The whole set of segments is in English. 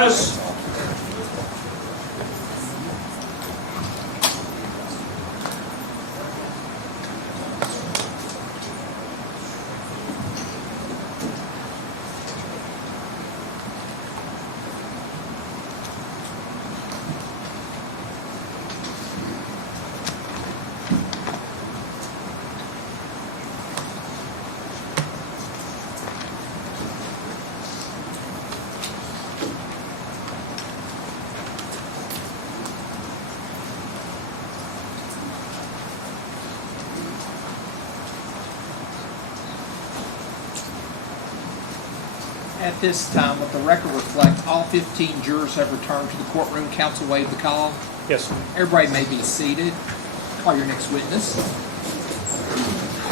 rise. At this time, let the record reflect all 15 jurors have returned to the courtroom. Counsel waive the call. Yes, sir. Everybody may be seated. Call your next witness.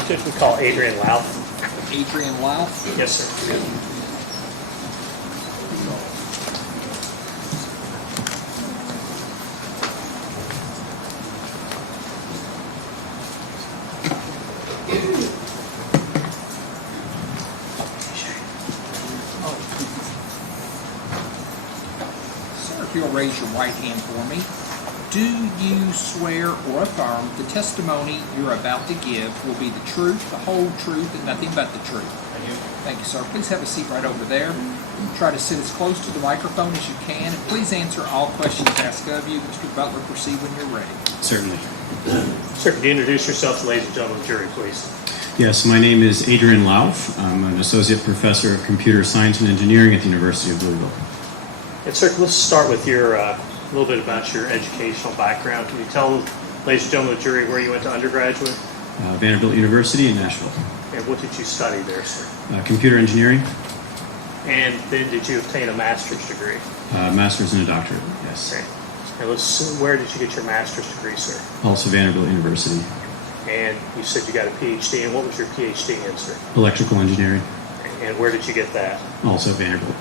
Judge, we call Adrian Louth. Adrian Louth. Yes, sir. Sir, if you'll raise your right hand for me. Do you swear or affirm the testimony you're about to give will be the truth, the whole truth, and nothing but the truth? I do. Thank you, sir. Please have a seat right over there. Try to sit as close to the microphone as you can, and please answer all questions asked of you. Mr. Butler, proceed when you're ready. Certainly. Sir, could you introduce yourself to ladies and gentlemen of the jury, please? Yes, my name is Adrian Louth. I'm an associate professor of computer science and engineering at the University of Louisville. And sir, let's start with your a little bit about your educational background. Can you tell ladies and gentlemen of the jury where you went to undergraduate? Vanderbilt University in Nashville. And what did you study there, sir? Computer engineering, And then did you obtain a master's degree? master's and a doctorate, yes. Okay. And where did you get your master's degree, sir? Also Vanderbilt University. And you said you got a PhD, and what was your PhD in, sir? Electrical engineering, And where did you get that? also Vanderbilt.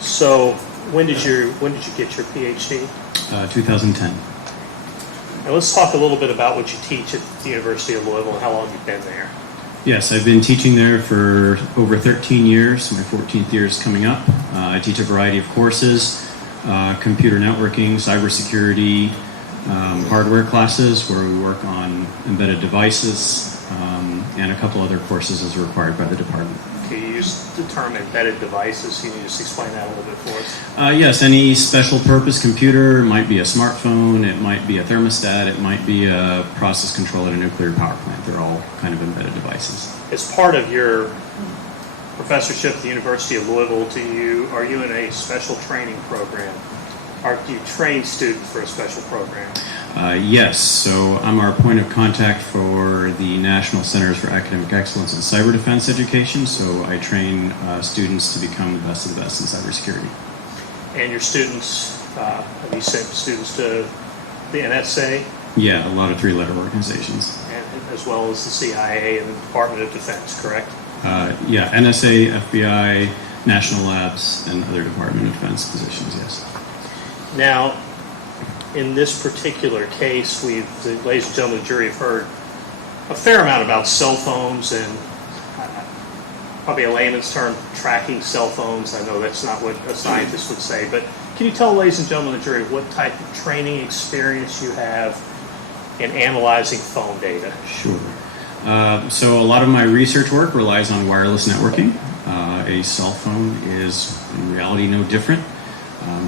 So when did you get your PhD? 2010. And let's talk a little bit about what you teach at the University of Louisville and how long you've been there. Yes, I've been teaching there for over 13 years. My 14th year is coming up. I teach a variety of courses, computer networking, cybersecurity, hardware classes where we work on embedded devices, and a couple other courses as required by the department. Okay, you used the term embedded devices. Can you just explain that a little bit for us? Yes, any special purpose computer. It might be a smartphone, it might be a thermostat, it might be a process control at a nuclear power plant. They're all kind of embedded devices. As part of your professorship at the University of Louisville, are you in a special training program? Or do you train students for a special program? Yes, so I'm our point of contact for the National Centers for Academic Excellence in Cyber Defense Education, so I train students to become the best of the best in cybersecurity. And your students, have you sent students to the NSA? Yeah, a lot of three-letter organizations. And as well as the CIA and the Department of Defense, correct? Yeah, NSA, FBI, National Labs, and other Department of Defense positions, yes. Now, in this particular case, the ladies and gentlemen of the jury have heard a fair amount about cell phones and probably a layman's term, tracking cell phones. I know that's not what a scientist would say, but can you tell ladies and gentlemen of the jury what type of training experience you have in analyzing phone data? Sure. So a lot of my research work relies on wireless networking. A cell phone is in reality no different.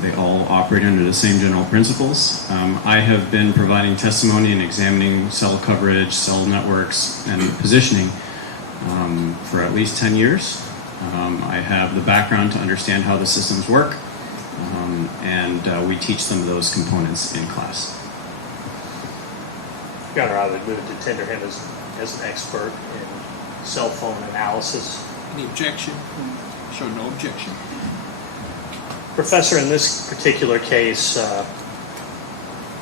They all operate under the same general principles. I have been providing testimony and examining cell coverage, cell networks, and positioning for at least 10 years. I have the background to understand how the systems work, and we teach them those components in class. Your Honor, I would move to tender him as an expert in cell phone analysis. Any objection? Show no objection. Professor, in this particular case,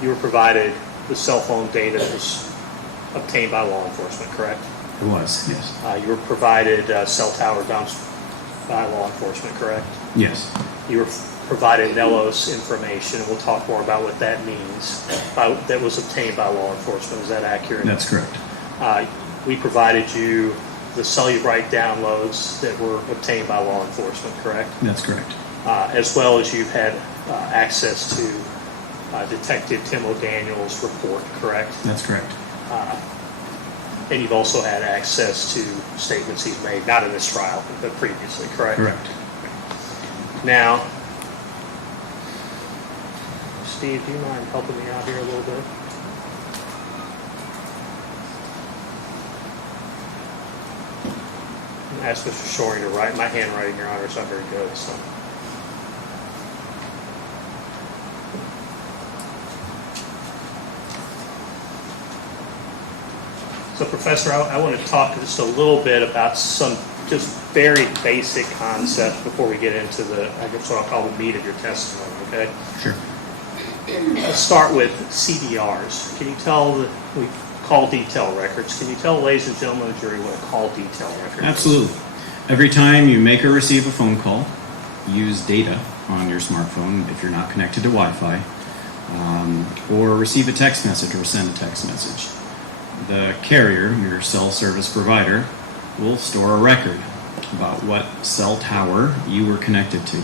you were provided the cell phone data that was obtained by law enforcement, correct? It was, yes. You were provided cell tower dumps by law enforcement, correct? Yes. You were provided Nellos information, and we'll talk more about what that means, that was obtained by law enforcement. Is that accurate? That's correct. We provided you the Cellubrite downloads that were obtained by law enforcement, correct? That's correct. as well as you've had access to Detective Tim O'Daniel's report, correct? That's correct. And you've also had access to statements he's made, not in this trial, but previously, correct? Correct. Now, Steve, do you mind helping me out here a little bit? I'm gonna ask Mr. Shorey to write. My handwriting, Your Honor, is not very good, so. So, Professor, I want to talk just a little bit about some just very basic concepts before we get into I guess what I'll call the meat of your testimony, okay? Sure. Let's start with CDRs. Can you tell we call detail records? Can you tell, ladies and gentlemen of the jury, what a call detail record is? Absolutely. Every time you make or receive a phone call, use data on your smartphone if you're not connected to Wi-Fi, or receive a text message or send a text message. The carrier, your cell service provider, will store a record about what cell tower you were connected to.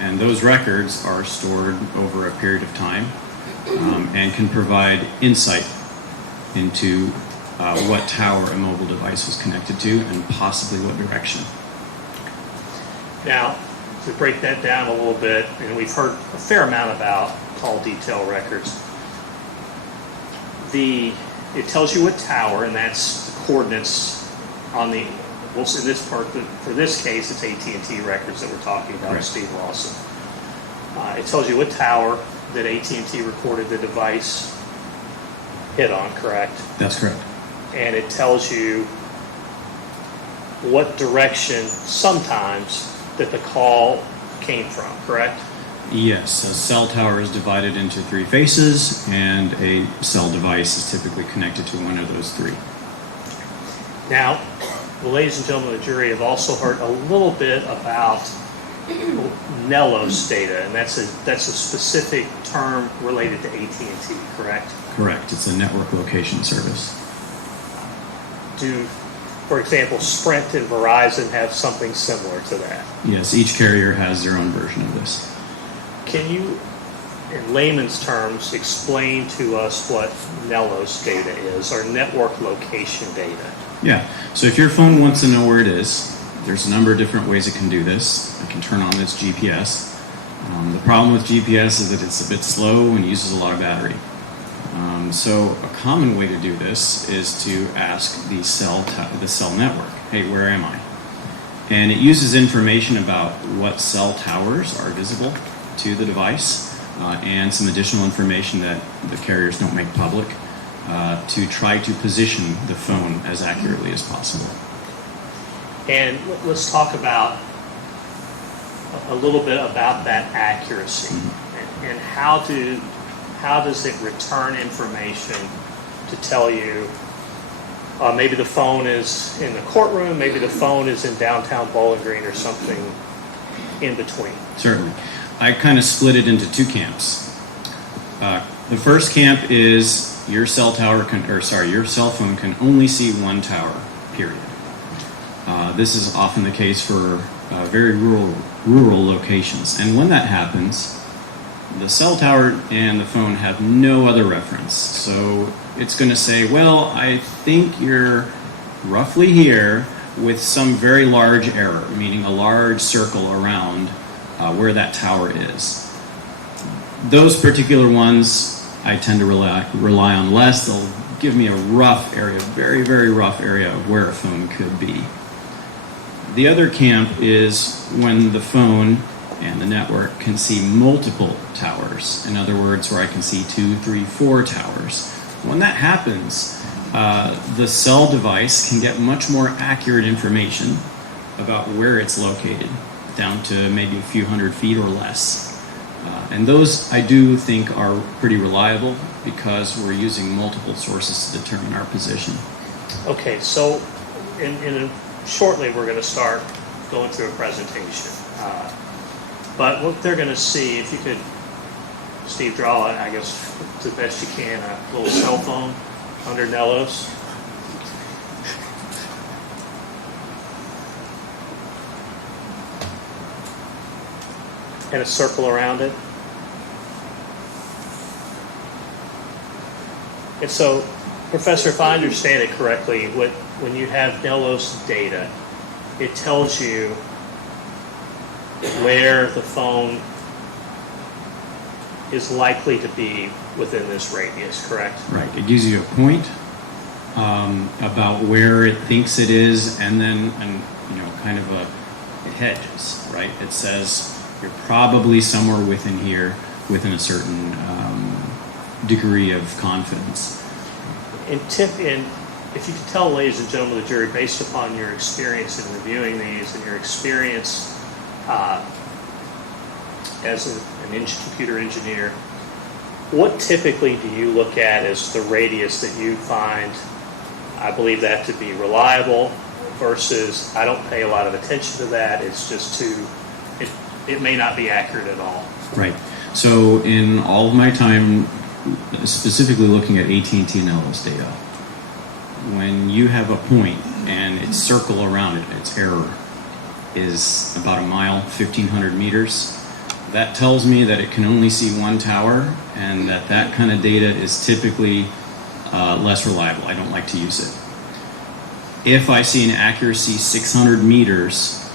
And those records are stored over a period of time and can provide insight into what tower a mobile device was connected to and possibly what direction. Now, to break that down a little bit, and we've heard a fair amount about call detail records. It tells you what tower, and that's the coordinates on the. Well, in this part, for this case, it's AT&T records that we're talking about, Right. Steve Lawson. It tells you what tower that AT&T recorded the device hit on, correct? That's correct. And it tells you what direction sometimes that the call came from, correct? Yes, a cell tower is divided into three faces, and a cell device is typically connected to one of those three. Now, the ladies and gentlemen of the jury have also heard a little bit about Nellos data, and that's a specific term related to AT&T, correct? Correct. It's a network location service. For example, Sprint and Verizon have something similar to that. Yes, each carrier has their own version of this. Can you, in layman's terms, explain to us what Nellos data is, or network location data? Yeah, so if your phone wants to know where it is, there's a number of different ways it can do this. It can turn on its GPS. The problem with GPS is that it's a bit slow and uses a lot of battery. So a common way to do this is to ask the cell network, hey, where am I? And it uses information about what cell towers are visible to the device and some additional information that the carriers don't make public to try to position the phone as accurately as possible. And let's talk about a little bit about that accuracy. Mm-hmm. And how does it return information to tell you maybe the phone is in the courtroom, maybe the phone is in downtown Bowling Green, or something in between? Certainly. I kind of split it into two camps. The first camp is your cell phone can only see one tower, period. This is often the case for very rural locations. And when that happens, the cell tower and the phone have no other reference. So it's going to say, well, I think you're roughly here, with some very large error, meaning a large circle around where that tower is. Those particular ones I tend to rely on less. They'll give me a rough area, very, very rough area of where a phone could be. The other camp is when the phone and the network can see multiple towers. In other words, where I can see 2, 3, 4 towers. When that happens, the cell device can get much more accurate information about where it's located, down to maybe a few hundred feet or less. And those, I do think, are pretty reliable because we're using multiple sources to determine our position. Okay, so shortly we're going to start going through a presentation. But what they're going to see, if you could, Steve, draw, I guess, to the best you can, a little cell phone under Nellos. and a circle around it. And so, Professor, if I understand it correctly, when you have Nellos data, it tells you where the phone is likely to be within this radius, correct? Right. It gives you a point about where it thinks it is, and then kind of it hedges. Right. It says you're probably somewhere within here, within a certain degree of confidence. And if you could tell, ladies and gentlemen of the jury, based upon your experience in reviewing these and your experience as an computer engineer, what typically do you look at as the radius that you find, I believe that to be reliable, versus I don't pay a lot of attention to that, it's just it may not be accurate at all? Right. So in all of my time, specifically looking at AT&T and Nellos data, when you have a point and its circle around it, its error is about a mile, 1,500 meters, that tells me that it can only see one tower, and that kind of data is typically less reliable. I don't like to use it. If I see an accuracy 600 meters,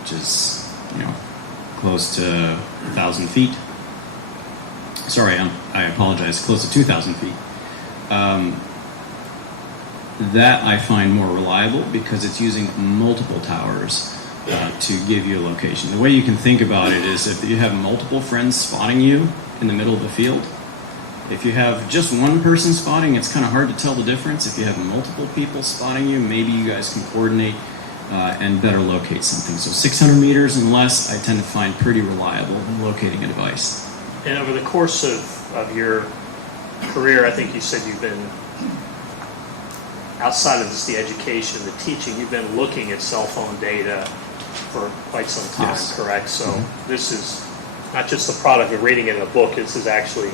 which is close to 1,000 feet. Sorry, I apologize. Close to 2,000 feet. That I find more reliable because it's using multiple towers to give you a location. The way you can think about it is if you have multiple friends spotting you in the middle of the field, if you have just one person spotting, it's kind of hard to tell the difference. If you have multiple people spotting you, maybe you guys can coordinate and better locate something. So 600 meters and less, I tend to find pretty reliable in locating a device. And over the course of your career, I think you said you've been, outside of just the education, the teaching, you've been looking at cell phone data for quite some time, Yes. correct? So This is not just the product of reading it in a book, this is actually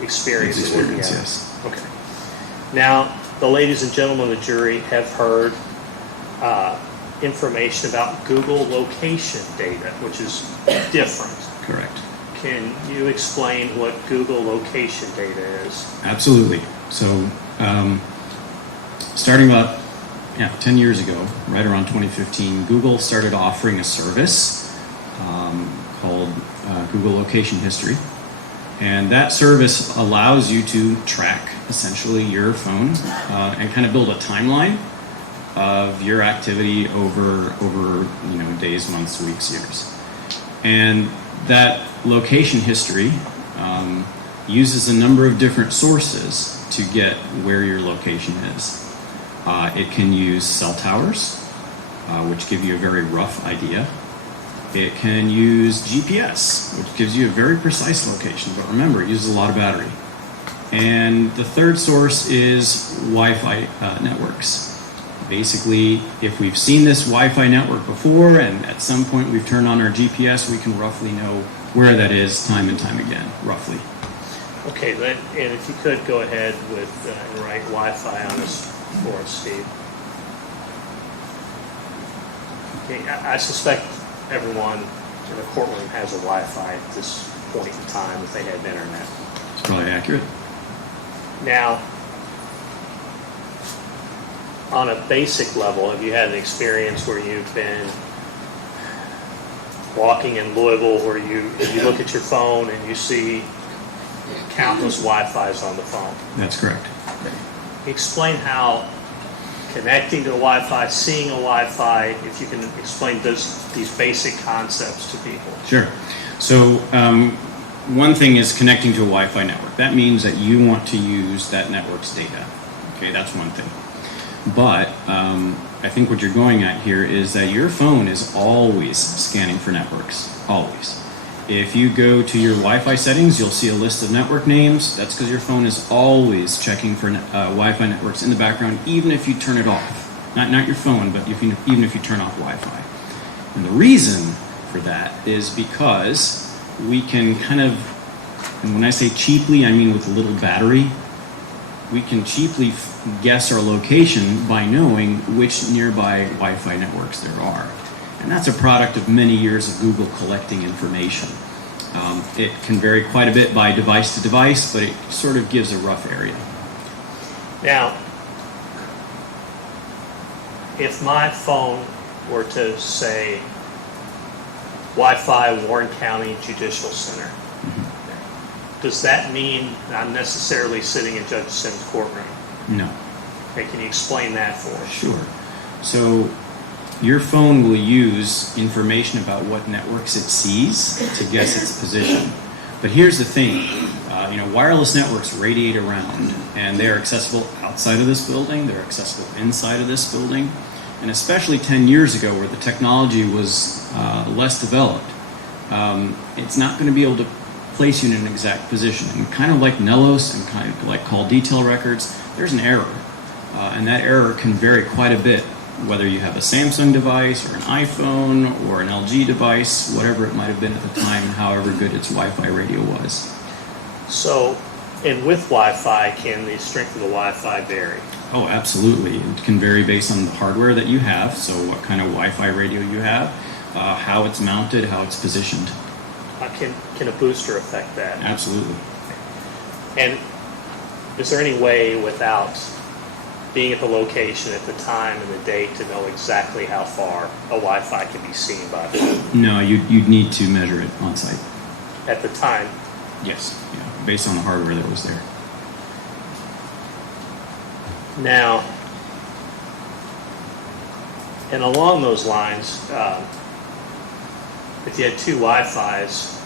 experience It's looking at experience, it. yes. Okay. Now, the ladies and gentlemen of the jury have heard information about Google location data, which is different. Correct. Can you explain what Google location data is? Absolutely. So, starting about 10 years ago, right around 2015, Google started offering a service called Google Location History. And that service allows you to track essentially your phone and kind of build a timeline of your activity over days, months, weeks, years. And that location history uses a number of different sources to get where your location is. It can use cell towers, which give you a very rough idea. It can use GPS, which gives you a very precise location, but remember, it uses a lot of battery. And the third source is Wi-Fi networks. Basically, if we've seen this Wi-Fi network before and at some point we've turned on our GPS, we can roughly know where that is time and time again, roughly. Okay, and if you could go ahead with and write Wi-Fi on this for us, Steve. Okay, I suspect everyone in the courtroom has a Wi-Fi at this point in time if they had internet. It's probably accurate. Now, on a basic level, have you had an experience where you've been walking in Louisville where you look at your phone and you see countless Wi-Fis on the phone? That's correct. Explain how connecting to the Wi-Fi, seeing a Wi-Fi, if you can explain these basic concepts to people. Sure. So one thing is connecting to a Wi-Fi network. That means that you want to use that network's data. Okay, that's one thing. But I think what you're going at here is that your phone is always scanning for networks, always. If you go to your Wi-Fi settings, you'll see a list of network names. That's because your phone is always checking for Wi-Fi networks in the background, even if you turn it off. Not your phone, but even if you turn off Wi-Fi. And the reason for that is because we can kind of, and when I say cheaply, I mean with a little battery, we can cheaply guess our location by knowing which nearby Wi-Fi networks there are. And that's a product of many years of Google collecting information. It can vary quite a bit by device to device, but it sort of gives a rough area. Now, if my phone were to say Wi-Fi Warren County Judicial Center, does that mean I'm necessarily sitting in Judge Sims' courtroom? No. Okay, can you explain that for us? Sure. So your phone will use information about what networks it sees to guess its position. But here's the thing, wireless networks radiate around, and they're accessible outside of this building, they're accessible inside of this building, and especially 10 years ago where the technology was less developed, it's not going to be able to place you in an exact position. And kind of like Nellos and kind of like call detail records, there's an error. And that error can vary quite a bit, whether you have a Samsung device or an iPhone or an LG device, whatever it might have been at the time, and however good its Wi-Fi radio was. So, and with Wi-Fi, can the strength of the Wi-Fi vary? Oh, absolutely. It can vary based on the hardware that you have, so what kind of Wi-Fi radio you have, how it's mounted, how it's positioned. Can a booster affect that? Absolutely. And is there any way without being at the location at the time and the date to know exactly how far a Wi-Fi can be seen by phone? No, you'd need to measure it on site. At the time? Yes, based on the hardware that was there. Now, and along those lines, if you had two Wi-Fis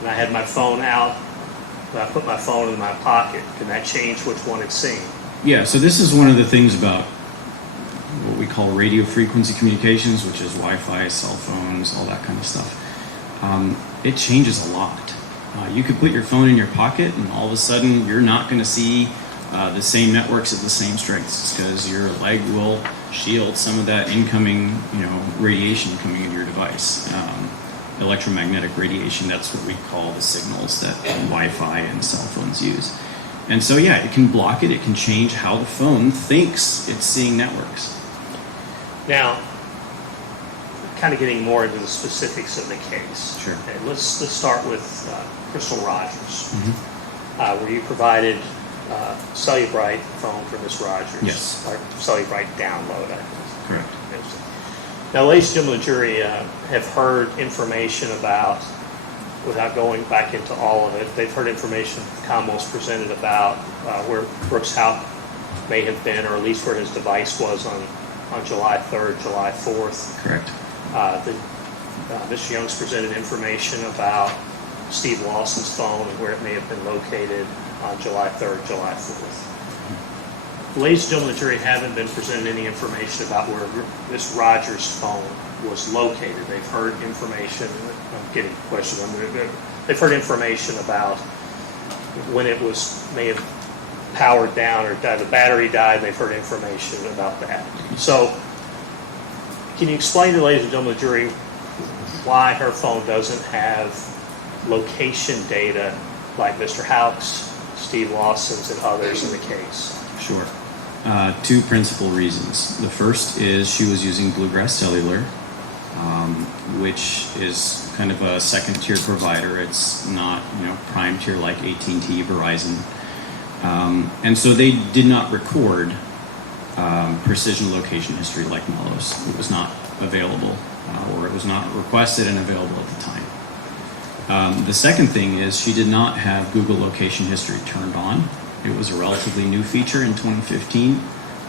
and I had my phone out, and I put my phone in my pocket, can that change which one it's seeing? Yeah, so this is one of the things about what we call radio frequency communications, which is Wi-Fi, cell phones, all that kind of stuff. It changes a lot. You could put your phone in your pocket and all of a sudden you're not going to see the same networks at the same strengths because your leg will shield some of that incoming radiation coming into your device. Electromagnetic radiation, that's what we call the signals that Wi-Fi and cell phones use. And so, yeah, it can block it. It can change how the phone thinks it's seeing networks. Now, kind of getting more into the specifics of the case. Sure. Okay, let's start with Crystal Rogers, Mm-hmm. where you provided Cellubrite phone for Miss Rogers. Yes. Or Cellubrite download, I think. Correct. Now, ladies and gentlemen of the jury have heard information about, without going back into all of it, they've heard information the Commonwealth's presented about where Brooks Houck may have been, or at least where his device was on July 3rd, July 4th. Correct. Mr. Young's presented information about Steve Lawson's phone and where it may have been located on July 3rd, July 4th. Ladies and gentlemen of the jury haven't been presented any information about where Miss Rogers' phone was located. They've heard information, I'm getting questions, they've heard information about when it may have powered down or died, the battery died, they've heard information about that. So, can you explain to the ladies and gentlemen of the jury why her phone doesn't have location data like Mr. Houck's, Steve Lawson's, and others in the case? Sure. Two principal reasons. The first is she was using Bluegrass Cellular, which is kind of a second-tier provider. It's not, prime tier like AT&T, Verizon. And so they did not record precision location history like Nellos. It was not available, or it was not requested and available at the time. The second thing is she did not have Google location history turned on. It was a relatively new feature in 2015.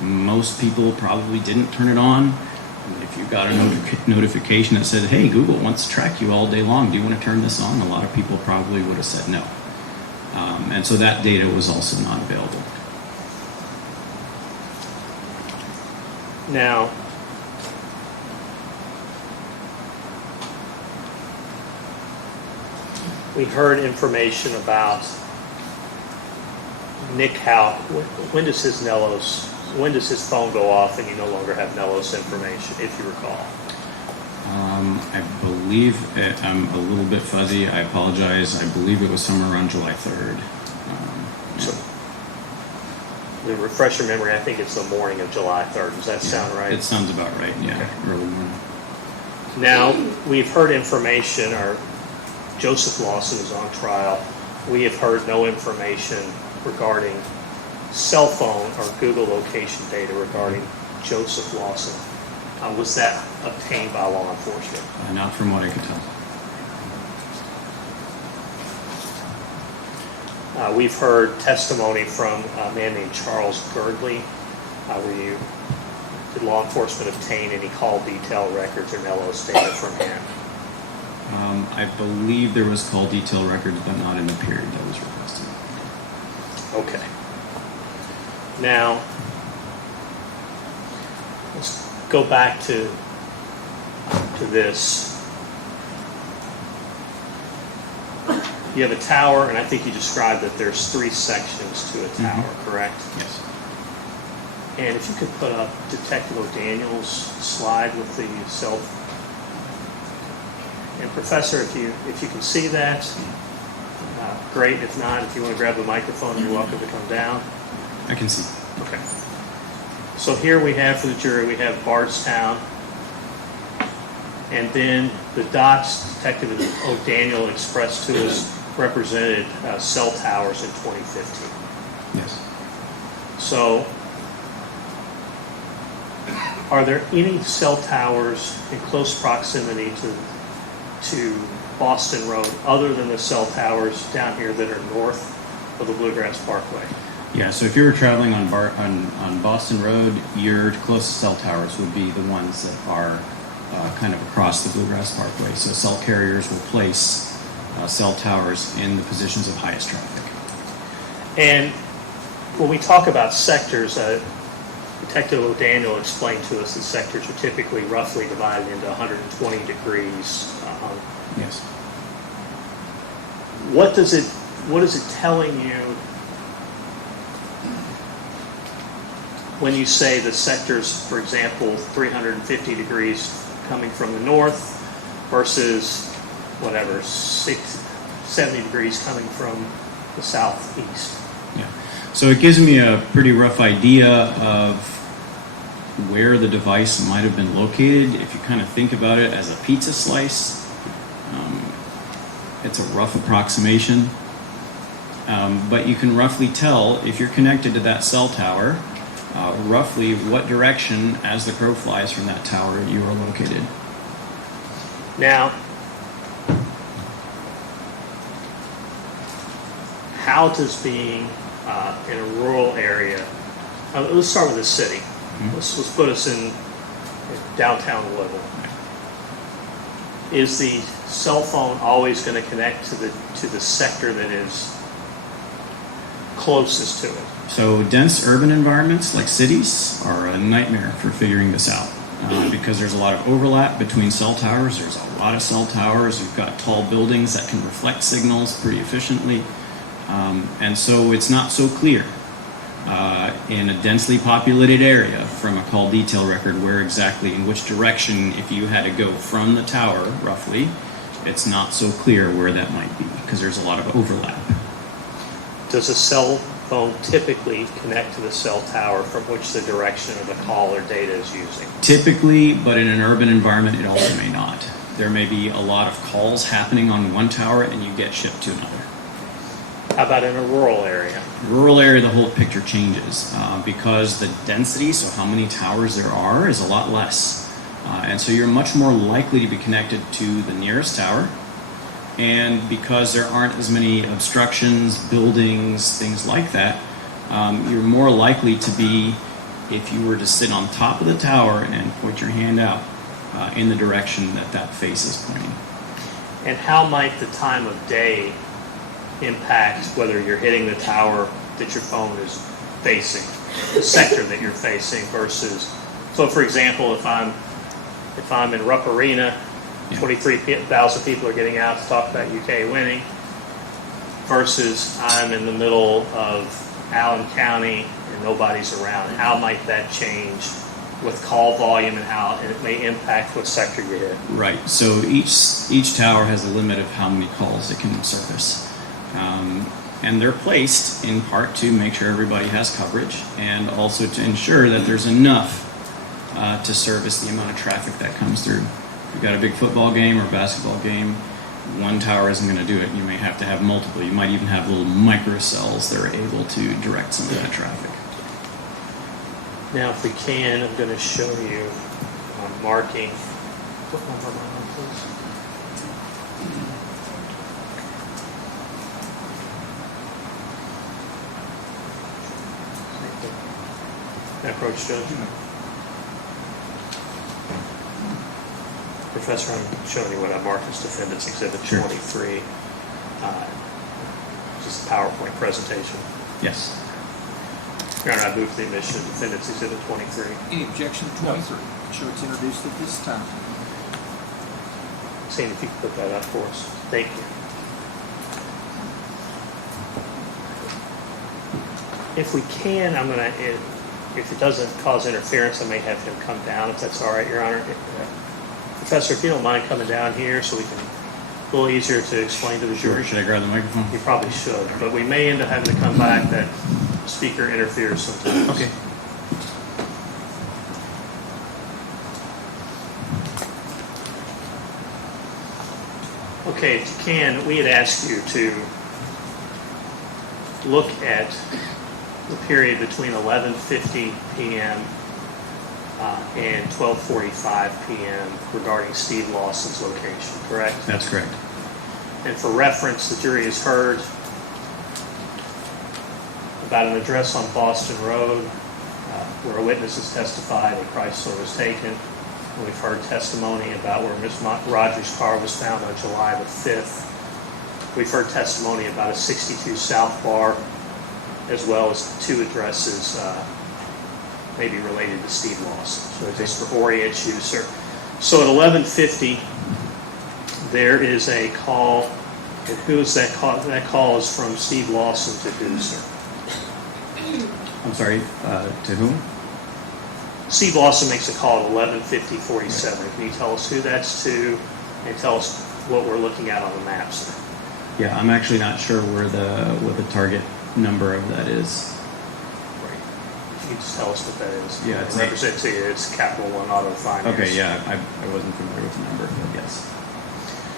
Most people probably didn't turn it on. If you got a notification that said, hey, Google wants to track you all day long, do you want to turn this on? A lot of people probably would have said no. And so that data was also not available. Now, we heard information about Nick Houck. When does his phone go off and you no longer have Nellos information, if you recall? I believe I'm a little bit fuzzy. I apologize. I believe it was somewhere around July 3rd. So, to refresh your memory, I think it's the morning of July 3rd. Does that sound right? It sounds about right, yeah. Okay. Early morning. Now, we've heard information, or Joseph Lawson is on trial. We have heard no information regarding cell phone or Google location data regarding Joseph Lawson. Was that obtained by law enforcement? Not from what I could tell. We've heard testimony from a man named Charles Girdley. Did law enforcement obtain any call detail records or Nellos data from him? I believe there was call detail records, but not in the period that was requested. Okay. Now, let's go back to this. You have a tower, and I think you described that there's 3 sections to a tower, correct? Yes. And if you could put up Detective O'Daniel's slide with the cell. And Professor, if you can see that, great. If not, if you want to grab the microphone, you're welcome to come down. I can see. Okay. So here we have for the jury, we have Bardstown, and then the dots Detective O'Daniel expressed to us represented cell towers in 2015. Yes. So, are there any cell towers in close proximity to Boston Road other than the cell towers down here that are north of the Bluegrass Parkway? Yeah, so if you were traveling on Boston Road, your closest cell towers would be the ones that are kind of across the Bluegrass Parkway. So cell carriers will place cell towers in the positions of highest traffic. And when we talk about sectors, Detective O'Daniel explained to us that sectors are typically roughly divided into 120 degrees. Yes. What is it telling you when you say the sectors, for example, 350 degrees coming from the north versus whatever, 70 degrees coming from the southeast? Yeah. So it gives me a pretty rough idea of where the device might have been located. If you kind of think about it as a pizza slice, it's a rough approximation. But you can roughly tell if you're connected to that cell tower, roughly what direction, as the crow flies from that tower, you are located. Now, how does being in a rural area, let's start with the city. Mm-hmm. Let's put us in downtown Louisville. Is the cell phone always going to connect to the sector that is closest to it? So dense urban environments like cities are a nightmare for figuring this out because there's a lot of overlap between cell towers. There's a lot of cell towers. You've got tall buildings that can reflect signals pretty efficiently. And so it's not so clear in a densely populated area from a call detail record where exactly, in which direction, if you had to go from the tower, roughly, it's not so clear where that might be because there's a lot of overlap. Does a cell phone typically connect to the cell tower from which the direction of the call or data is using? Typically, but in an urban environment, it also may not. There may be a lot of calls happening on one tower and you get shipped to another. How about in a rural area? Rural area, the whole picture changes because the density, so how many towers there are, is a lot less. And so you're much more likely to be connected to the nearest tower. And because there aren't as many obstructions, buildings, things like that, you're more likely to be, if you were to sit on top of the tower and point your hand out in the direction that that face is pointing. And how might the time of day impact whether you're hitting the tower that your phone is facing, the sector that you're facing versus, so for example, if I'm in Rupp Arena, 23,000 people are getting out to talk about UK winning versus I'm in the middle of Allen County and nobody's around. How might that change with call volume and how it may impact what sector you hit? Right. So each tower has a limit of how many calls it can surface. And they're placed in part to make sure everybody has coverage and also to ensure that there's enough to service the amount of traffic that comes through. If you've got a big football game or basketball game, one tower isn't going to do it. You may have to have multiple. You might even have little microcells that are able to direct some of that traffic. Now, if we can, I'm going to show you marking. What number am I on, please? Can I approach, Judge? Professor, I'm showing you what I marked as Defendant's Exhibit Sure. 23. Just a PowerPoint presentation. Yes. Your Honor, I move the admission of Defendant's Exhibit 23. Any objection to 23? Sure, it's introduced at this time. Seeing if you could put that up for us. Thank you. If we can, I'm going to, if it doesn't cause interference, I may have him come down, if that's all right, Your Honor. Professor, if you don't mind coming down here so we can, a little easier to explain to the Sure. jury. Should I grab the microphone? You probably should, but we may end up having to come back. That speaker interferes sometimes. Okay. Okay, if you can, we had asked you to look at the period between 11:50 p.m. And 12:45 p.m. regarding Steve Lawson's location, correct? That's correct. And for reference, the jury has heard about an address on Boston Road where a witness has testified that Chrysler was taken. And we've heard testimony about where Ms. Rogers' car was found on July the 5th. We've heard testimony about a 62 South Bar, as well as 2 addresses maybe related to Steve Lawson. So just to orient you, sir. So at 11:50, there is a call. And who is that call? That call is from Steve Lawson to who, sir? I'm sorry, to whom? Steve Lawson makes a call at 11:50:47. Can you tell us who that's to, and tell us what we're looking at on the map, sir? Yeah, I'm actually not sure what the target number of that is. Right. If you could just tell us what that is. Yeah, it's represent to you. It's Capital One Auto Finance. Okay, yeah, I wasn't familiar with the number, but yes.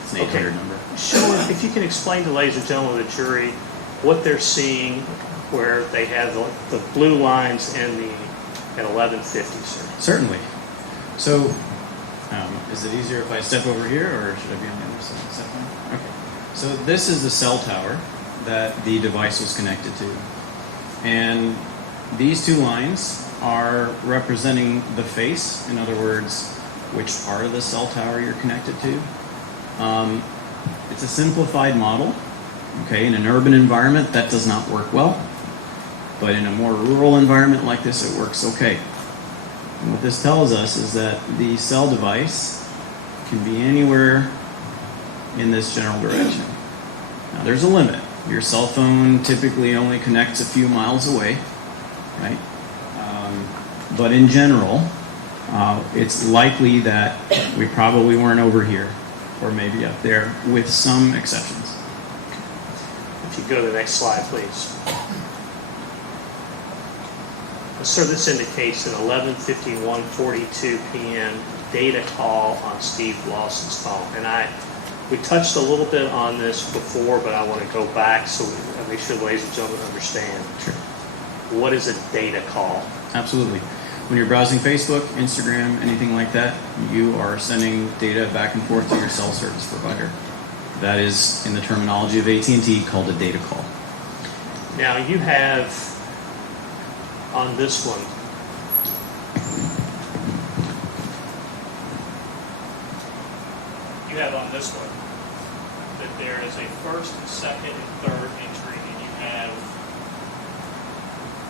It's an 800 number. Sean, if you can explain to ladies and gentlemen of the jury what they're seeing where they have the blue lines and the at 11:50, sir. Certainly. So, is it easier if I step over here, or should I be on the other side? Step down? Okay. So this is the cell tower that the device was connected to. And these 2 lines are representing the face, in other words, which part of the cell tower you're connected to. It's a simplified model. Okay, in an urban environment, that does not work well. But in a more rural environment like this, it works okay. And what this tells us is that the cell device can be anywhere in this general direction. Now, there's a limit. Your cell phone typically only connects a few miles away, right? But in general, it's likely that we probably weren't over here, or maybe up there, with some exceptions. If you go to the next slide, please. Sir, this indicates an 11:51:42 p.m. data call on Steve Lawson's phone. And we touched a little bit on this before, but I want to go back so I make sure the ladies and gentlemen understand. Sure. What is a data call? Absolutely. When you're browsing Facebook, Instagram, anything like that, you are sending data back and forth to your cell service provider. That is, in the terminology of AT&T, called a data call. Now, you have on this one, that there is a first, second, and third entry, and you have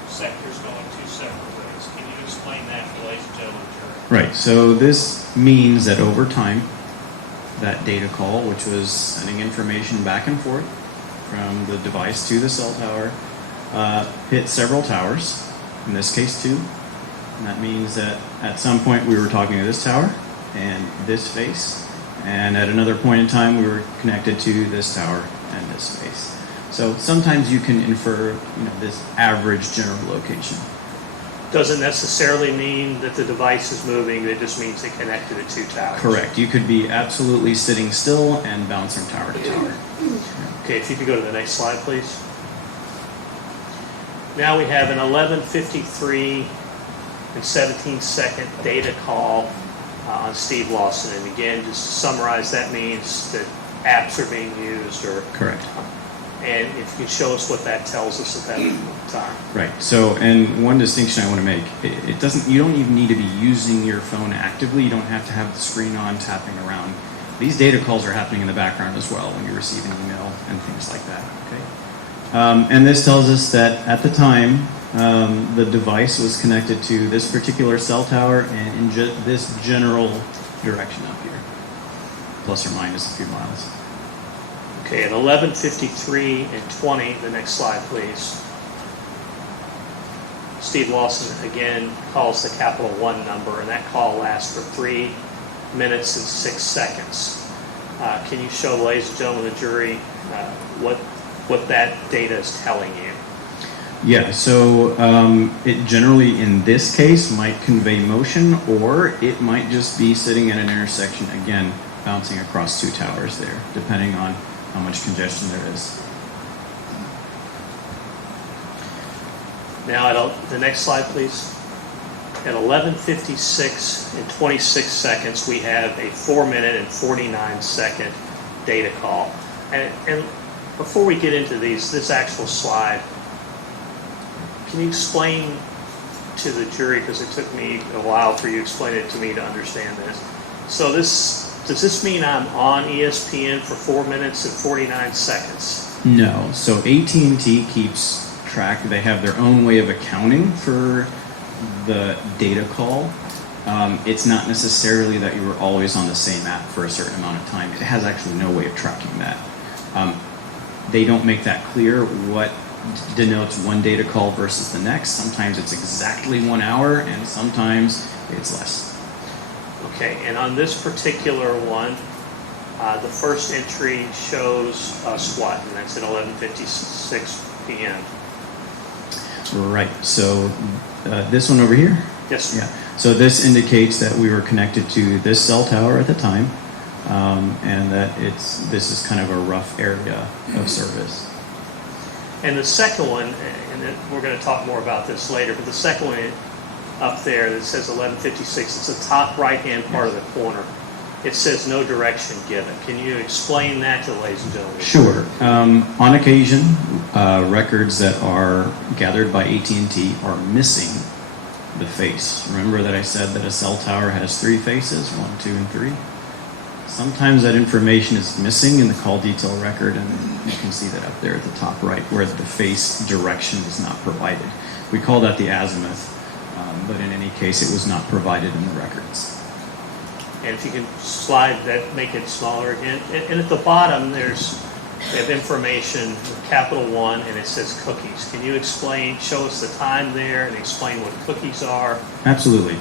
sectors going 2 separate ways. Can you explain that for ladies and gentlemen of the jury? Right, so this means that over time, that data call, which was sending information back and forth from the device to the cell tower, hit several towers, in this case 2. And that means that at some point we were talking to this tower and this face, and at another point in time we were connected to this tower and this face. So sometimes you can infer, this average general location. doesn't necessarily mean that the device is moving, it just means it connected to 2 towers. Correct. You could be absolutely sitting still and bounce from tower to tower. Okay, if you could go to the next slide, please. Now we have an 11:53 and 17-second data call on Steve Lawson. And again, just to summarize, that means that apps are being used, or Correct. and if you can show us what that tells us at that time. Right. So, and one distinction I want to make, it doesn't, you don't even need to be using your phone actively. You don't have to have the screen on tapping around. These data calls are happening in the background as well when you're receiving email and things like that. Okay. And this tells us that at the time, the device was connected to this particular cell tower and in this general direction up here, plus or minus a few miles. Okay, at 11:53 and 20, the next slide, please. Steve Lawson again calls the Capital One number, and that call lasts for 3 minutes and 6 seconds. Can you show, ladies and gentlemen, the jury, what that data is telling you? Yeah, so it generally, in this case, might convey motion, or it might just be sitting at an intersection, again, bouncing across 2 towers there, depending on how much congestion there is. Now, the next slide, please. At 11:56 and 26 seconds, we have a 4-minute and 49-second data call. And before we get into this actual slide, can you explain to the jury, because it took me a while for you to explain it to me to understand this. So does this mean I'm on ESPN for 4 minutes and 49 seconds? No. So AT&T keeps track. They have their own way of accounting for the data call. It's not necessarily that you were always on the same app for a certain amount of time. It has actually no way of tracking that. They don't make that clear what denotes one data call versus the next. Sometimes it's exactly 1 hour, and sometimes it's less. Okay, and on this particular one, the first entry shows us what? And that's at 11:56 p.m. Right. So this one over here? Yes, sir. Yeah. So this indicates that we were connected to this cell tower at the time, and that this is kind of a rough area of service. And the second one, and then we're going to talk more about this later, but the second one up there that says 11:56, it's the top right-hand part of the corner. It says no direction given. Can you explain that to the ladies and gentlemen? Sure. On occasion, records that are gathered by AT&T are missing the face. Remember that I said that a cell tower has 3 faces, 1, 2, and 3? Sometimes that information is missing in the call detail record, and you can see that up there at the top right, where the face direction is not provided. We call that the azimuth, but in any case, it was not provided in the records. And if you can slide that, make it smaller again. And at the bottom, we have information, Capital One, and it says cookies. Can you explain, show us the time there and explain what cookies are? Absolutely.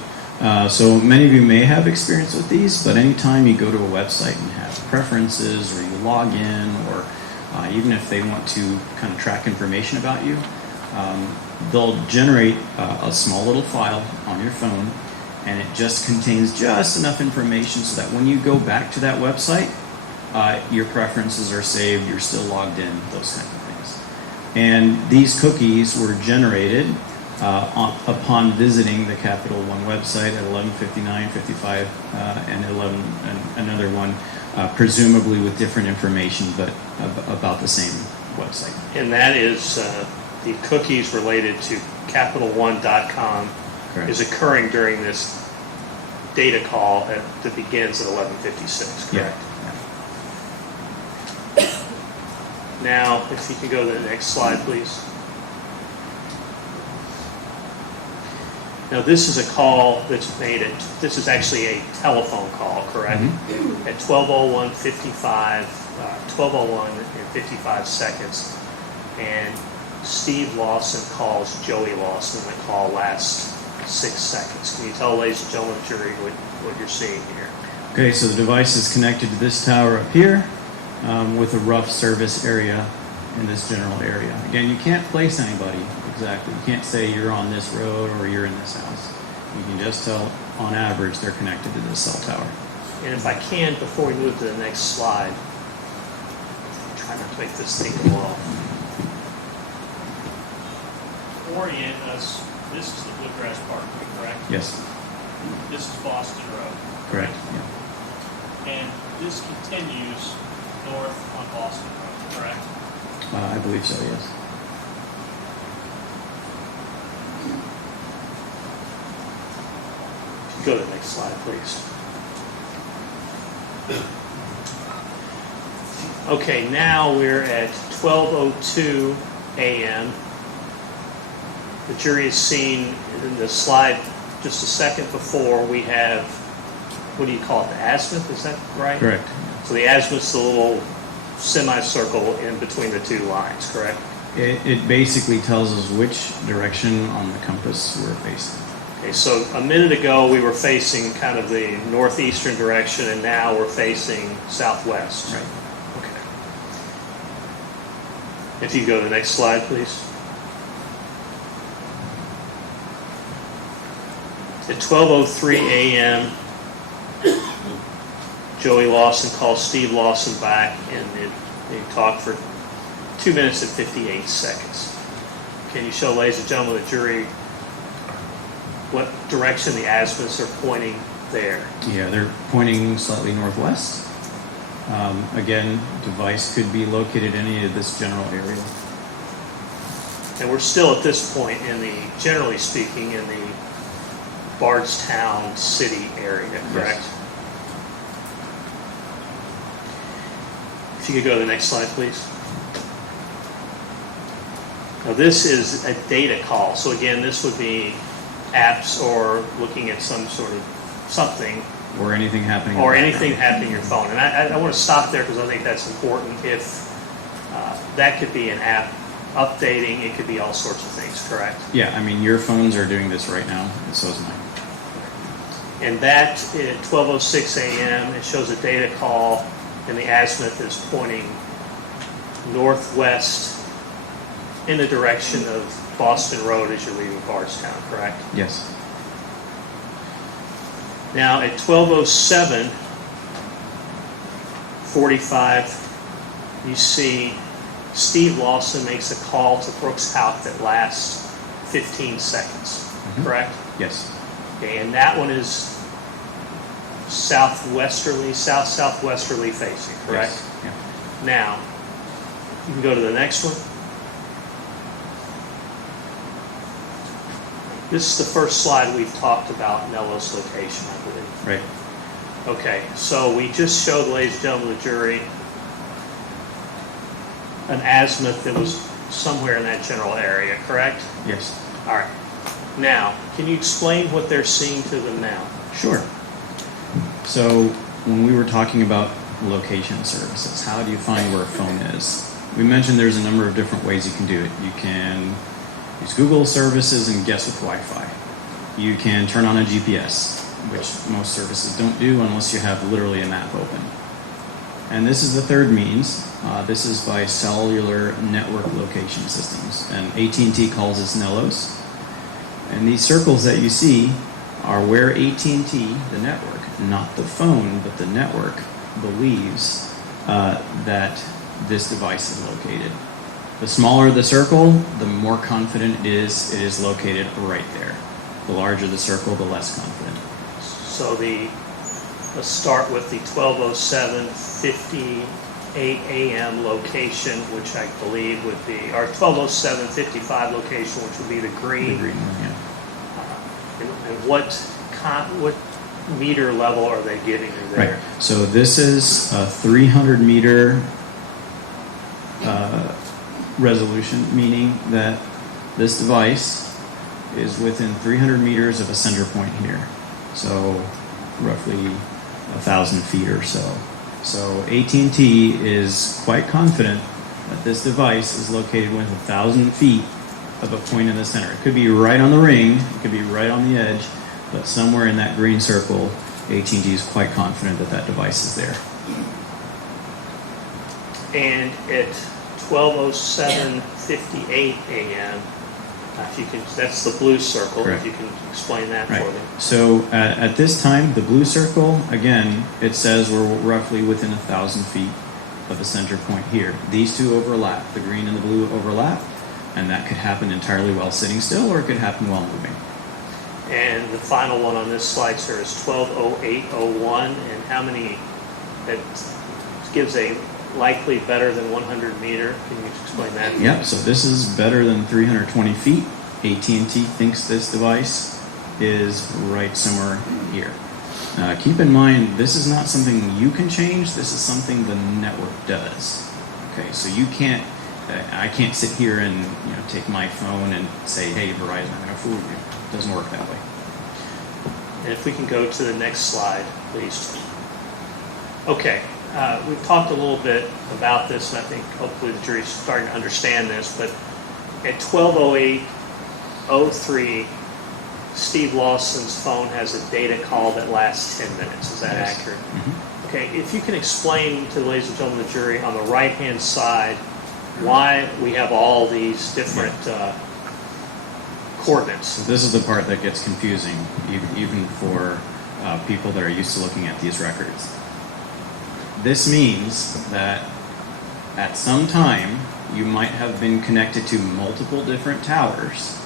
So many of you may have experience with these, but anytime you go to a website and have preferences, or you log in, or even if they want to kind of track information about you, they'll generate a small little file on your phone, and it just contains just enough information so that when you go back to that website, your preferences are saved, you're still logged in, those kind of things. And these cookies were generated upon visiting the Capital One website at 11:59, 55, and 11, and another one, presumably with different information, but about the same website. And that is the cookies related to CapitalOne.com. Correct. Is occurring during this data call that begins at 11:56, correct? Yeah. Now, if you could go to the next slide, please. Now, this is a call that's made this is actually a telephone call, correct? Mm-hmm. At 12:01 and 55 seconds. And Steve Lawson calls Joey Lawson. The call lasts 6 seconds. Can you tell, ladies and gentlemen, jury, what you're seeing here? Okay, so the device is connected to this tower up here with a rough service area, in this general area. Again, you can't place anybody exactly. You can't say you're on this road or you're in this house. You can just tell, on average, they're connected to this cell tower. And if I can, before we move to the next slide, try not to make this thing go off. Orient us, this is the Bluegrass Parkway, correct? Yes, This is Boston Road. correct. Yeah. And this continues north on Boston Road, correct? I believe so, yes. Go to the next slide, please. Okay, now we're at 12:02 a.m. The jury has seen in the slide just a second before, we have, what do you call it, the azimuth, is that right? Correct. So the azimuth's the little semicircle in between the two lines, correct? It basically tells us which direction on the compass we're facing. Okay, so a minute ago we were facing kind of the northeastern direction, and now we're facing southwest. Right. Okay. If you go to the next slide, please. At 12:03 a.m., Joey Lawson calls Steve Lawson back, and they talked for 2 minutes and 58 seconds. Can you show, ladies and gentlemen, the jury what direction the azimuths are pointing there? Yeah, they're pointing slightly northwest. Again, device could be located in any of this general area. And we're still at this point in the, generally speaking, in the Bardstown city area, correct? Yes. If you could go to the next slide, please. Now this is a data call. So again, this would be apps or looking at some sort of something Or anything happening. or in the anything background. happening on your phone. And I want to stop there because I think that's important. If that could be an app updating, it could be all sorts of things, correct? Yeah, I mean, your phones are doing this right now, and so is mine. And that at 12:06 a.m., it shows a data call, and the azimuth is pointing northwest in the direction of Boston Road as you're leaving Bardstown, correct? Yes. Now at 12:07:45, you see Steve Lawson makes a call to Brooks Houck that lasts 15 seconds, correct? Yes. Okay, and that one is southwesterly, southwesterly facing, correct? Yes. Yeah. Now, you can go to the next one. This is the first slide we've talked about Nellos location, I believe. Right. Okay, so we just showed, ladies and gentlemen of the jury, an azimuth that was somewhere in that general area, correct? Yes. All right. Now, can you explain what they're seeing to them now? Sure. So when we were talking about location services, how do you find where a phone is? We mentioned there's a number of different ways you can do it. You can use Google services and guess with Wi-Fi. You can turn on a GPS, which most services don't do unless you have literally a map open. And this is the third means. This is by cellular network location systems. And AT&T calls this Nellos. And these circles that you see are where AT&T, the network, not the phone, but the network, believes that this device is located. The smaller the circle, the more confident it is located right there. The larger the circle, the less confident. So let's start with the 12:07:58 a.m. location, which I believe would be, our 12:07:55 location, which would be the The green. green one, yeah. And what meter level are they giving you there? Right. So this is a 300 meter resolution, meaning that this device is within 300 meters of a center point here. So roughly 1,000 feet or so. So AT&T is quite confident that this device is located within 1,000 feet of a point in the center. It could be right on the ring, it could be right on the edge, but somewhere in that green circle, AT&T is quite confident that that device is there. And at 12:07:58 a.m. If you can, that's the blue circle. Correct. If you can explain that Right. for me. So at this time, the blue circle, again, it says we're roughly within 1,000 feet of the center point here. These two overlap. The green and the blue overlap, and that could happen entirely while sitting still, or it could happen while moving. And the final one on this slide, sir, is 12:08:01. And how many? That gives a likely better than 100 meter. Can you explain that? Yep, so this is better than 320 feet. AT&T thinks this device is right somewhere here. Keep in mind, this is not something you can change. This is something the network does. Okay, so you can't, I can't sit here and take my phone and say, hey, Verizon, I'm going to fool you. It doesn't work that way. And if we can go to the next slide, please. Okay. We've talked a little bit about this, and I think hopefully the jury's starting to understand this, but at 12:08:03, Steve Lawson's phone has a data call that lasts 10 minutes. Is that Yes. accurate? Mm-hmm. Okay, if you can explain to the ladies and gentlemen of the jury on the right-hand side why we have all these different coordinates. So this is the part that gets confusing, even for people that are used to looking at these records. This means that at some time you might have been connected to multiple different towers,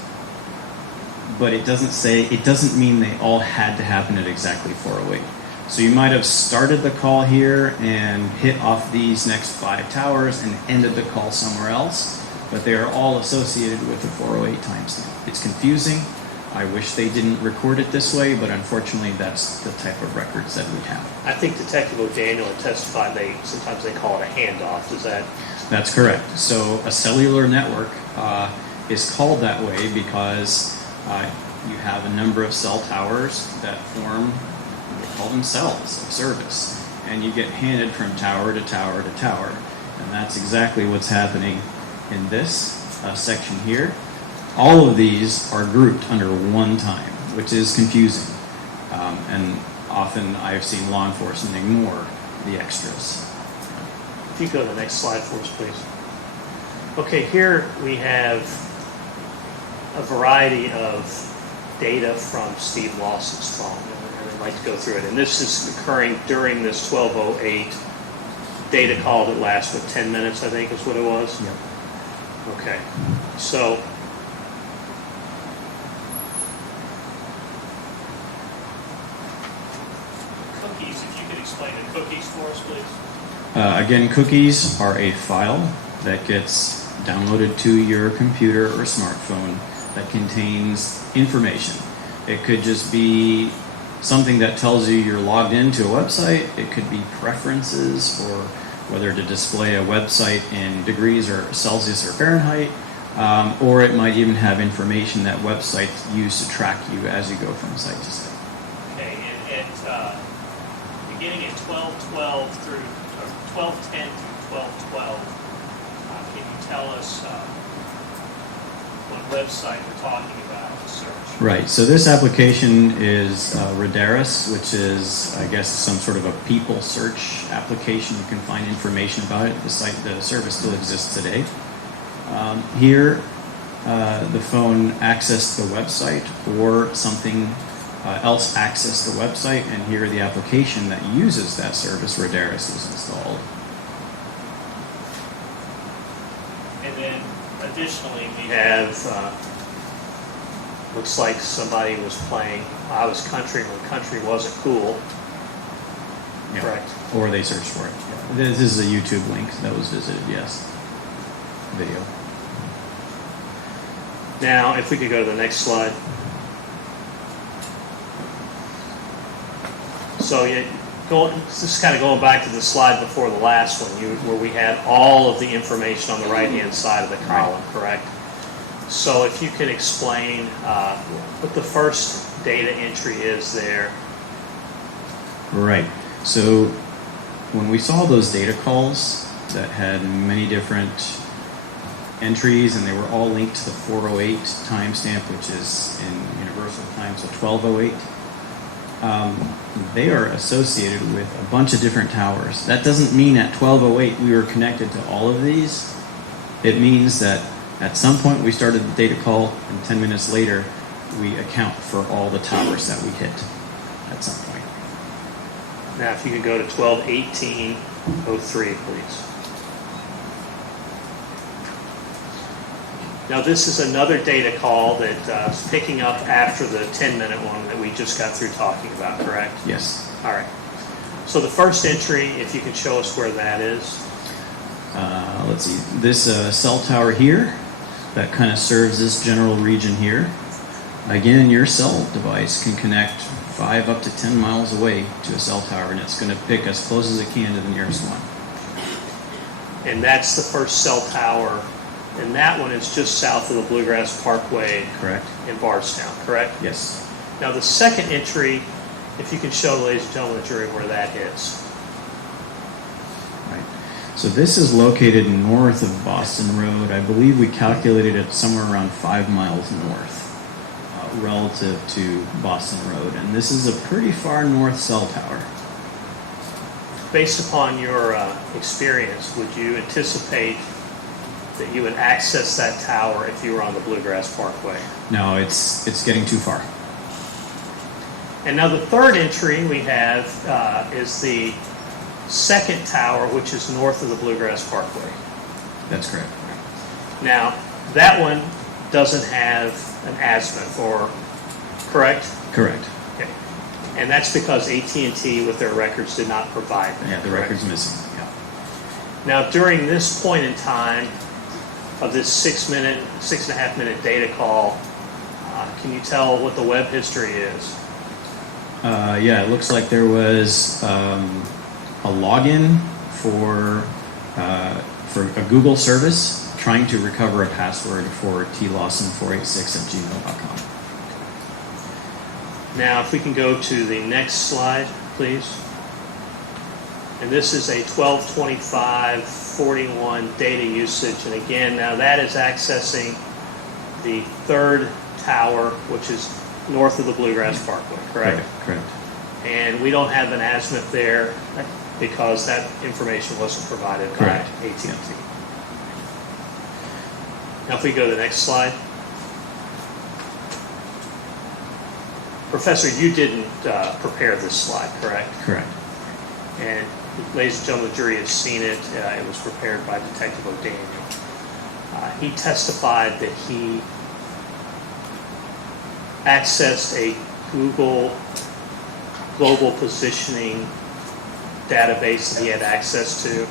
but it doesn't mean they all had to happen at exactly 408. So you might have started the call here and hit off these next 5 towers and ended the call somewhere else, but they are all associated with the 408 timestamp. It's confusing. I wish they didn't record it this way, but unfortunately that's the type of records that we have. I think Detective O'Daniel had testified sometimes they call it a handoff. Is that? That's correct. So a cellular network is called that way because you have a number of cell towers that form, they call them cells of service, and you get handed from tower to tower to tower. And that's exactly what's happening in this section here. All of these are grouped under one time, which is confusing. And often I've seen law enforcement ignore the extras. If you go to the next slide for us, please. Okay, here we have a variety of data from Steve Lawson's phone. And I'd like to go through it. And this is occurring during this 12:08 data call that lasted 10 minutes, I think is what it was. Yep. Okay, so cookies, if you could explain the cookies for us, please. Again, cookies are a file that gets downloaded to your computer or smartphone that contains information. It could just be something that tells you you're logged into a website. It could be preferences or whether to display a website in degrees or Celsius or Fahrenheit, or it might even have information that websites use to track you as you go from site to site. Okay, and beginning at 12:12 through 12:10 through 12:12, can you tell us what website we're talking about to search? Right, so this application is Radaris, which is, I guess, some sort of a people search application. You can find information about it. The service still exists today. Here, the phone accessed the website or something else accessed the website, and here the application that uses that service, Radaris, is installed. And then additionally, we have, looks like somebody was playing I Was Country when country wasn't cool. Yeah. Correct. Or they searched for it. This is a YouTube link that was visited, yes. Video. Now, if we could go to the next slide. So this is kind of going back to the slide before the last one, where we had all of the information on the right-hand side of the column, correct? So if you could explain what the first data entry is there. Right. So when we saw those data calls that had many different entries and they were all linked to the 408 timestamp, which is in universal time, so 1208, they are associated with a bunch of different towers. That doesn't mean at 1208 we were connected to all of these. It means that at some point we started the data call, and 10 minutes later, we account for all the towers that we hit at some point. Now, if you could go to 12:18:03, please. Now, this is another data call that is picking up after the 10-minute one that we just got through talking about, correct? Yes. All right. So the first entry, if you can show us where that is. Let's see. This cell tower here, that kind of serves this general region here. Again, your cell device can connect 5 up to 10 miles away to a cell tower, and it's going to pick as close as it can to the nearest one. And that's the first cell tower. And that one is just south of the Bluegrass Parkway. Correct? In Bardstown, correct? Yes. Now, the second entry, if you can show, ladies and gentlemen, the jury, where that is. Right. So this is located north of Boston Road. I believe we calculated it somewhere around 5 miles north relative to Boston Road. And this is a pretty far north cell tower. Based upon your experience, would you anticipate that you would access that tower if you were on the Bluegrass Parkway? No, it's getting too far. And now the third entry we have is the second tower, which is north of the Bluegrass Parkway. That's correct. Now, that one doesn't have an azimuth, or correct? Correct. Okay. And that's because AT&T, with their records, did not provide that. Yeah, the correct? record's missing. Yeah. Now, during this point in time of this 6.5 minute data call, can you tell what the web history is? Yeah, it looks like there was a login for a Google service trying to recover a password for tlawson486@gmail.com. Now, if we can go to the next slide, please. And this is a 12:25:41 data usage. And again, now that is accessing the third tower, which is north of the Bluegrass Parkway, correct? Correct. And we don't have an azimuth there because that information wasn't provided by Correct. AT&T. Now, if we go to the next slide. Professor, you didn't prepare this slide, correct? Correct. And ladies and gentlemen, the jury has seen it. It was prepared by Detective O'Daniel. He testified that he accessed a Google global positioning database that he had access to.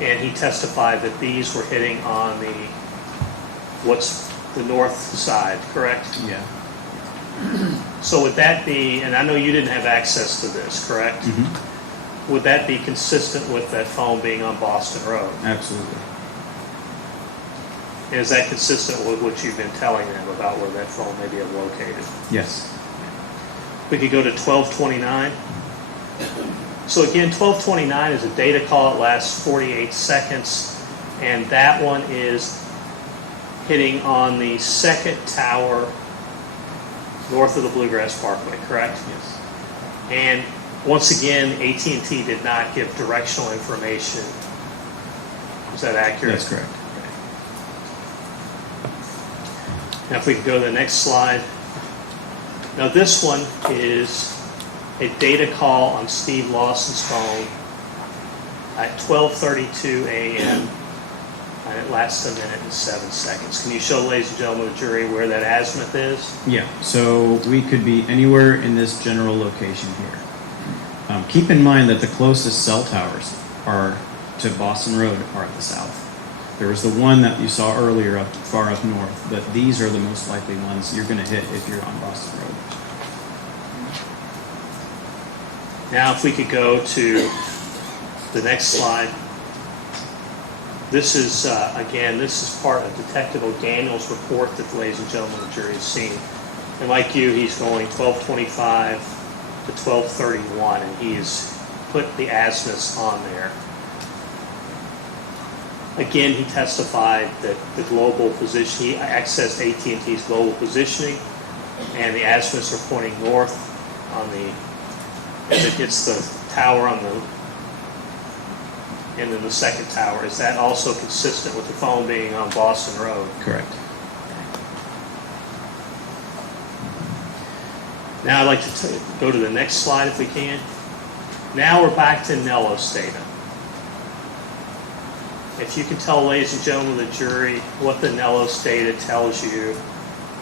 And he testified that these were hitting on what's the north side, correct? Yeah. So would that be, and I know you didn't have access to this, correct? Mm-hmm. Would that be consistent with that phone being on Boston Road? Absolutely. And is that consistent with what you've been telling them about where that phone may be located? Yes. We could go to 12:29. So again, 12:29 is a data call. It lasts 48 seconds. And that one is hitting on the second tower north of the Bluegrass Parkway, correct? Yes. And once again, AT&T did not give directional information. Is that accurate? That's correct. Now, if we could go to the next slide. Now, this one is a data call on Steve Lawson's phone at 12:32 a.m. and it lasts 1 minute and 7 seconds. Can you show, ladies and gentlemen of the jury, where that azimuth is? Yeah, so we could be anywhere in this general location here. Keep in mind that the closest cell towers are to Boston Road are at the south. There was the one that you saw earlier far up north, but these are the most likely ones you're going to hit if you're on Boston Road. Now, if we could go to the next slide. This is, again, this is part of Detective O'Daniel's report that the ladies and gentlemen of the jury has seen. And like you, he's going 12:25 to 12:31, and he's put the azimuths on there. Again, he testified that the global position, he accessed AT&T's global positioning, and the azimuths are pointing north on the, as it hits the tower on the And then the second tower, is that also consistent with the phone being on Boston Road? Correct. Now I'd like to go to the next slide if we can. Now we're back to Nellos data. If you can tell, ladies and gentlemen of the jury, what the Nellos data tells you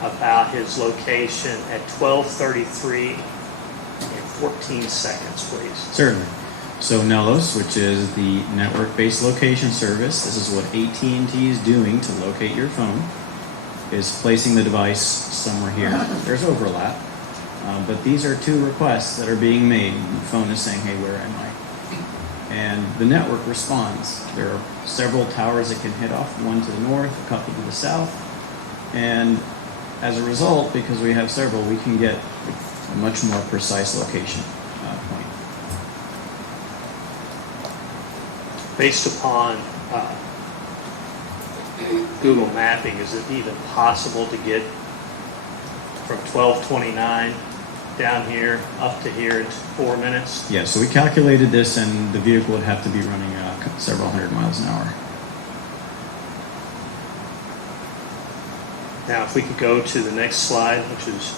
about his location at 12:33 and 14 seconds, please. Certainly. So Nellos, which is the network-based location service, this is what AT&T is doing to locate your phone, is placing the device somewhere here. There's overlap, but these are two requests that are being made. The phone is saying, hey, where am I? And the network responds. There are several towers it can hit off, one to the north, a couple to the south, and as a result, because we have several, we can get a much more precise location point. Based upon Google mapping, is it even possible to get from 12:29 down here up to here in 4 minutes? Yeah, so we calculated this, and the vehicle would have to be running several hundred miles an hour. Now, if we could go to the next slide, which is,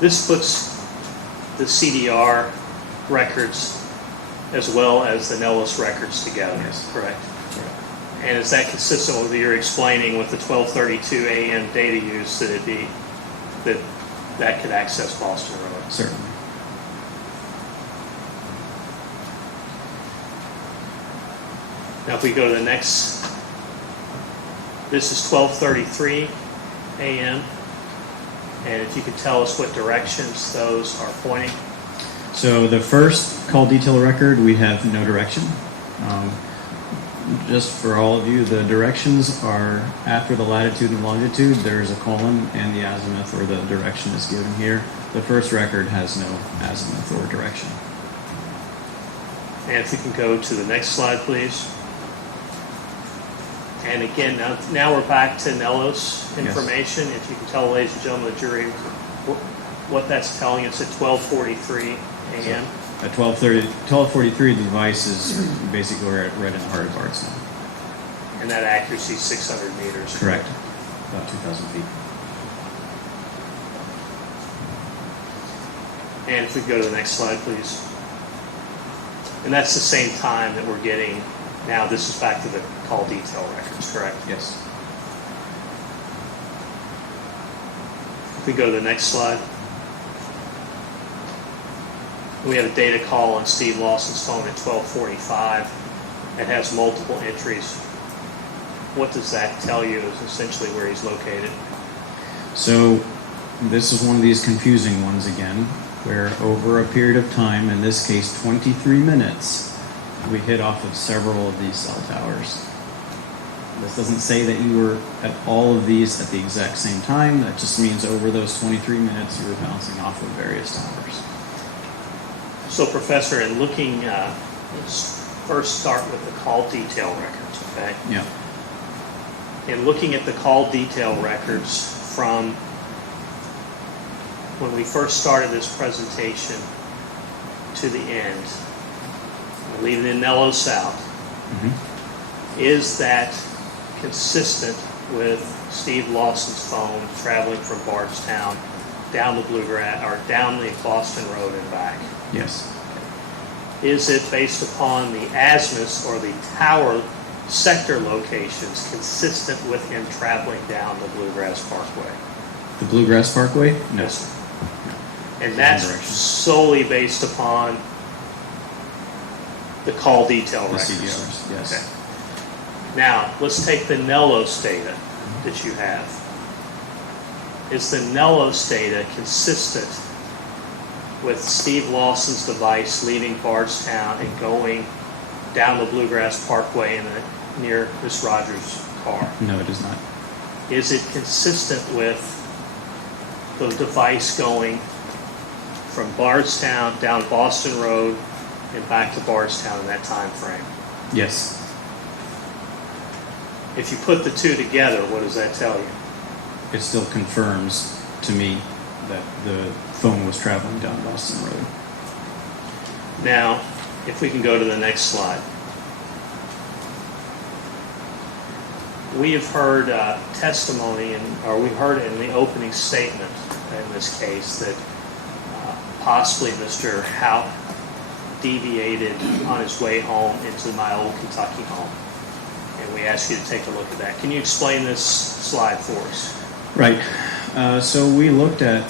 this puts the CDR records as well as the Nellos records together, Yes. correct? And is that consistent with what you're explaining with the 12:32 a.m. data use that it be that could access Boston Road? Certainly. Now, if we go to the next, this is 12:33 a.m. And if you could tell us what directions those are pointing. So the first call detail record, we have no direction. Just for all of you, the directions are after the latitude and longitude, there's a colon and the azimuth, or the direction is given here. The first record has no azimuth or direction. And if we can go to the next slide, please. And again, now we're back to Nellos information. If you can tell, ladies and gentlemen of the jury, what that's telling us at 12:43 a.m. At 12:43, the device is basically right in the heart of Bardstown. And that accuracy is 600 meters. Correct. About 2,000 feet. And if we go to the next slide, please. And that's the same time that we're getting, now this is back to the call detail records, correct? Yes. If we go to the next slide. We have a data call on Steve Lawson's phone at 12:45. It has multiple entries. What does that tell you is essentially where he's located? So this is one of these confusing ones again, where over a period of time, in this case 23 minutes, we hit off of several of these cell towers. This doesn't say that you were at all of these at the exact same time. That just means over those 23 minutes you were bouncing off of various towers. So, Professor, in looking, let's first start with the call detail records, okay? Yeah. In looking at the call detail records from when we first started this presentation to the end, leaving the Nellos out, is that consistent with Steve Lawson's phone traveling from Bardstown down the Bluegrass, or down the Boston Road and back? Yes. Is it based upon the azimuths or the tower sector locations consistent with him traveling down the Bluegrass Parkway? The Bluegrass Parkway? No. Yes, sir. And that's solely based upon the call detail The records? CDRs, yes. Okay. Now, let's take the Nellos data that you have. Is the Nellos data consistent with Steve Lawson's device leaving Bardstown and going down the Bluegrass Parkway near Miss Rogers' car? No, it is not. Is it consistent with the device going from Bardstown down Boston Road and back to Bardstown in that time frame? Yes. If you put the two together, what does that tell you? It still confirms to me that the phone was traveling down Boston Road. Now, if we can go to the next slide. We have heard testimony, or we heard in the opening statement in this case that possibly Mr. Houck deviated on his way home into my old Kentucky home. And we ask you to take a look at that. Can you explain this slide for us? Right. So we looked at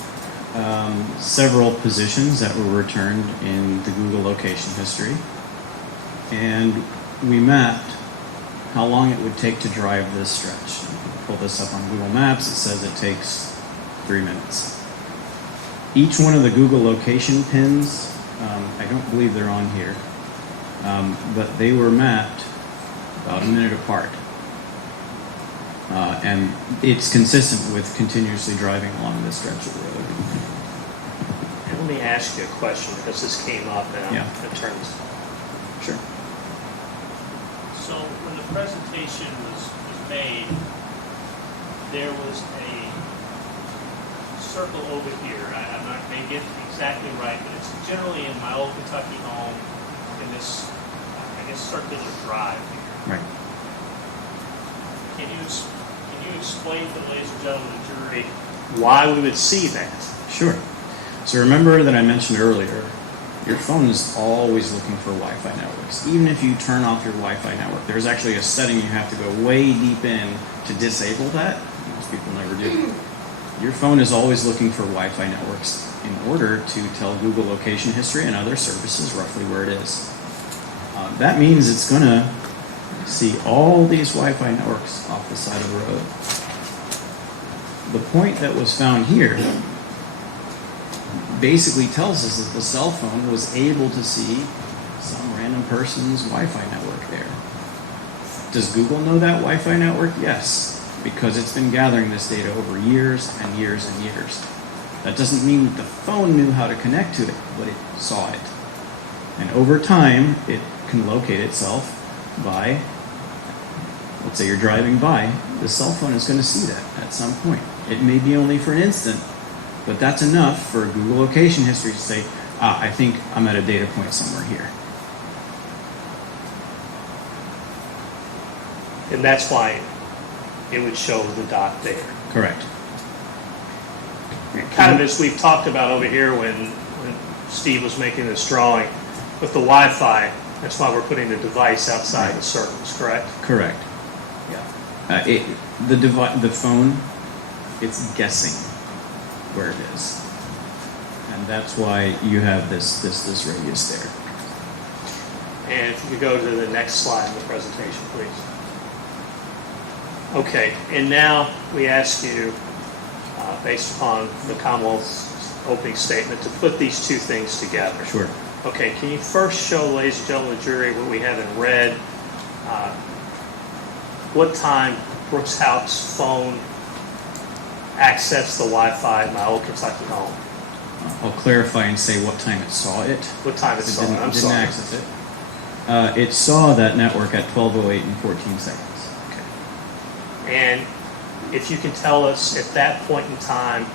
several positions that were returned in the Google location history, and we mapped how long it would take to drive this stretch. Pull this up on Google Maps. It says it takes 3 minutes. Each one of the Google location pins, I don't believe they're on here, but they were mapped about a minute apart. And it's consistent with continuously driving along this stretch of the road. And let me ask you a question, because this came up and I'm going to turn this. Sure. So when the presentation was made, there was a circle over here. I'm not going to get exactly right, but it's generally in my old Kentucky home in this, I guess, circular drive here. Right. Can you explain to the ladies and gentlemen of the jury Why we would see that? Sure. So remember that I mentioned earlier, your phone is always looking for Wi-Fi networks. Even if you turn off your Wi-Fi network, there's actually a setting you have to go way deep in to disable that. Most people never do. Your phone is always looking for Wi-Fi networks in order to tell Google location history and other services roughly where it is. That means it's going to see all these Wi-Fi networks off the side of the road. The point that was found here basically tells us that the cell phone was able to see some random person's Wi-Fi network there. Does Google know that Wi-Fi network? Yes, because it's been gathering this data over years and years and years. That doesn't mean that the phone knew how to connect to it, but it saw it. And over time, it can locate itself by, let's say you're driving by, the cell phone is going to see that at some point. It may be only for an instant, but that's enough for Google location history to say, I think I'm at a data point somewhere here. And that's why it would show the dot there. Correct. Kind of as we've talked about over here when Steve was making this drawing, with the Wi-Fi, that's why we're putting the device outside the circles, correct? Correct. Yeah. The phone, it's guessing where it is, and that's why you have this radius there. And if you could go to the next slide in the presentation, please. Okay, and now we ask you, based upon the Commonwealth's opening statement, to put these two things together. Sure. Okay, can you first show, ladies and gentlemen of the jury, what we have in red, what time Brooks Houck's phone accessed the Wi-Fi in my old Kentucky home? I'll clarify and say what time it saw it. What time it saw it? I'm didn't sorry. access it. It saw that network at 12:08 and 14 seconds. Okay. And if you can tell us at that point in time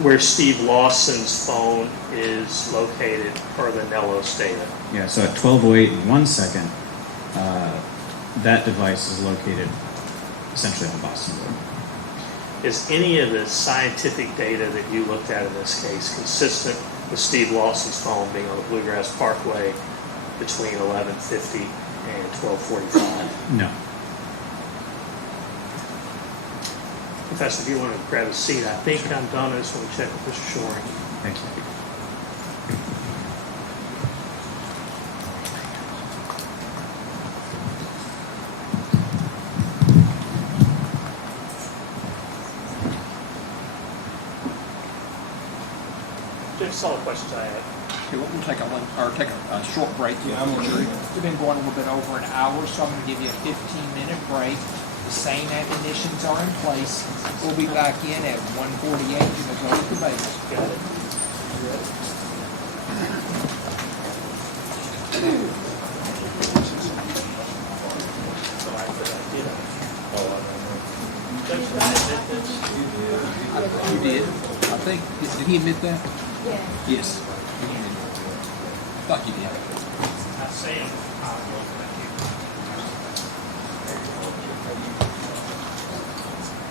where Steve Lawson's phone is located per the Nellos data. Yeah, so at 12:08 and 1 second, that device is located essentially on Boston Road. Is any of the scientific data that you looked at in this case consistent with Steve Lawson's phone being on the Bluegrass Parkway between 11:50 and 12:45? No. Professor, if you want to grab a seat, I think I'm done. I just want to check with Mr. Shoring. Thank you. Just all the questions I had. Okay, we'll take a short break. Yeah, I'm Jury. We've been going a little bit over an hour, so I'm going to give you a 15-minute break. The same admonitions are in place. We'll be back in at 1:48 to the vote debate. Got it. You did. I think. Did he admit that? Yeah. Yes. Thought you did. Sam, well, thank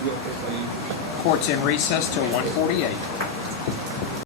you. Court's in recess till 1:48.